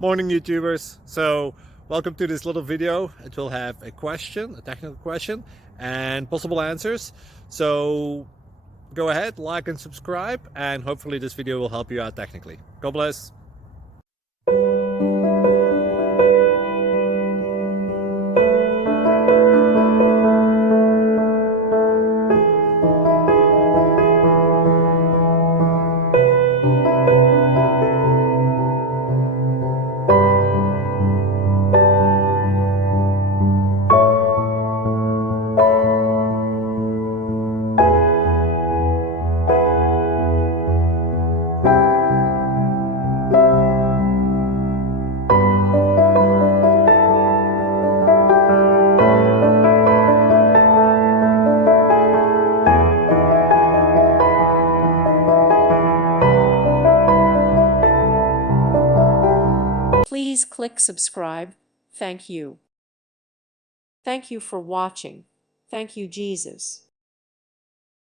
Morning YouTubers. So welcome to this little video. It will have a question, a technical question, and possible answers. So go ahead, like and subscribe, and hopefully this video will help you out technically. God bless. Please click subscribe. Thank you. Thank you for watching. Thank you, Jesus.